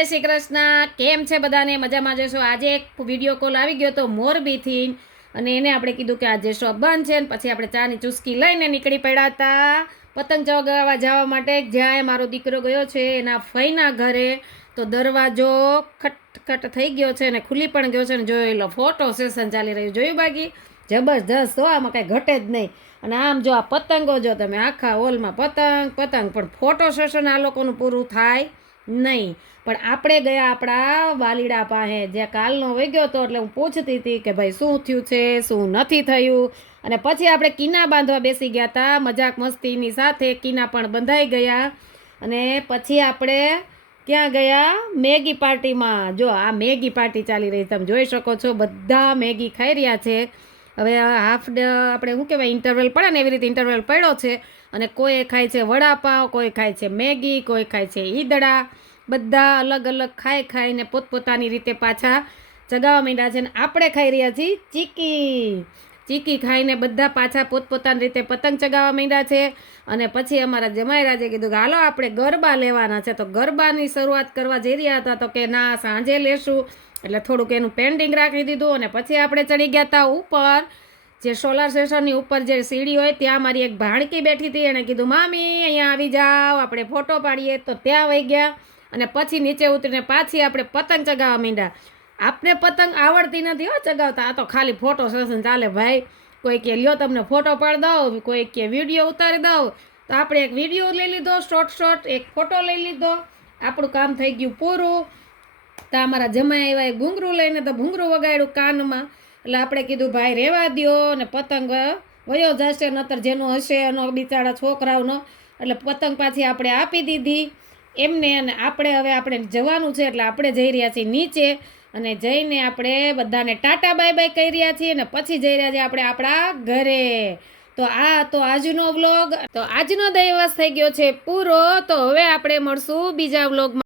જય શ્રી કૃષ્ણ. કેમ છે બધાને? મજામાં જશો? આજે એક વિડીયો કોલ આવી ગયો તો મોરબીથી, અને એને આપણે કીધું કે આજે શોપ બંધ છે, પછી આપણે ચાની ચુસ્કી લઈને નીકળી પડ્યા હતા પતંગ ચગાવવા જવા માટે. જ્યાં મારો દીકરો ગયો છે એના ફઈના ઘરે, તો દરવાજો ખટખટ થઈ ગયો છે અને ખુલી પણ ગયો છે, અને જોઈ લો ફોટો સેશન ચાલી રહ્યું. જોયું બાકી જબરજસ્ત હો, આમાં કાંઈ ઘટે જ નહીં. અને આમ જો આ પતંગો જો તમે, આખા હોલમાં પતંગ પણ ફોટો સેશન આ લોકોનું પૂરું થાય નહીં. પણ આપણે ગયા આપણા વાલીડા પાસે, જે કાલનો વહી હતો, એટલે હું પૂછતી હતી કે ભાઈ શું થયું છે, શું નથી થયું. અને પછી આપણે કીના બાંધવા બેસી ગયા હતા, મજાક મસ્તીની સાથે કીના પણ બંધાઈ ગયા. અને પછી આપણે ક્યાં ગયા? મેગી પાર્ટીમાં. જો આ મેગી પાર્ટી ચાલી રહી, તમે જોઈ શકો છો, બધા મેગી ખાઈ રહ્યા છે. હવે હાફ આપણે શું કહેવાય, ઇન્ટરવલ પડે ને એવી રીતે ઇન્ટરવલ પડ્યો છે. અને કોઈ ખાય છે વડાપાવ, કોઈ ખાય છે મેગી, કોઈ ખાય છે ઈદડા. બધા અલગ અલગ ખાઈને પોતપોતાની રીતે પાછા ચગાવવા માંડ્યા છે. ને આપણે ખાઈ રહ્યા છીએ ચીકી ખાઈને બધા પાછા પોતપોતાની રીતે પતંગ ચગાવવા માંડ્યા છે. અને પછી અમારા જમાઈરાજે કીધું કે હાલો આપણે ગરબા લેવાના છે, તો ગરબાની શરૂઆત કરવા જઈ રહ્યા હતા. તો કે ના, સાંજે લેશું. એટલે થોડુંક એનું પેન્ડિંગ રાખી દીધું. અને પછી આપણે ચડી ગયા હતા ઉપર, જે સોલાર સ્ટેશનની ઉપર જે સીડી હોય ત્યાં. મારી એક ભાણકી બેઠી હતી, એણે કીધું મામી અહીંયા આવી જાઓ, આપણે ફોટો પાડીએ. તો ત્યાં વહી ગયા. અને પછી નીચે ઉતરીને પાછી આપણે પતંગ ચગાવવા માંડ્યા. આપણે પતંગ આવડતી નથી હો ચગાવતા, આ તો ખાલી ફોટો સેશન ચાલે ભાઈ. કોઈ કે લ્યો તમને ફોટો પાડી દઉં, કોઈ કે વિડીયો ઉતારી દઉં. તો આપણે એક વિડીયો લઈ લીધો, શોર્ટ એક ફોટો લઈ લીધો, આપણું કામ થઈ ગયું પૂરું. તો અમારા જમાઈ આવ્યા એ ઘૂંઘરું લઈને, તો ઘૂંઘરું વગાડ્યું કાનમાં. એટલે આપણે કીધું ભાઈ રહેવા દ્યો, અને પતંગ વયો જશે, નતર જેનો હશે એનો બિચારા છોકરાઓનો. એટલે પતંગ પાછી આપણે આપી દીધી એમને. અને આપણે જવાનું છે, એટલે આપણે જઈ રહ્યા છીએ નીચે. અને જઈને આપણે બધાને ટાટા બાય બાય કહી રહ્યા છીએ, અને પછી જઈ રહ્યા છીએ આપણે આપણા ઘરે. તો આ તો આજનો વ્લોગ, તો આજનો દિવસ થઈ ગયો છે પૂરો. તો હવે આપણે મળશું બીજા વ્લોગમાં.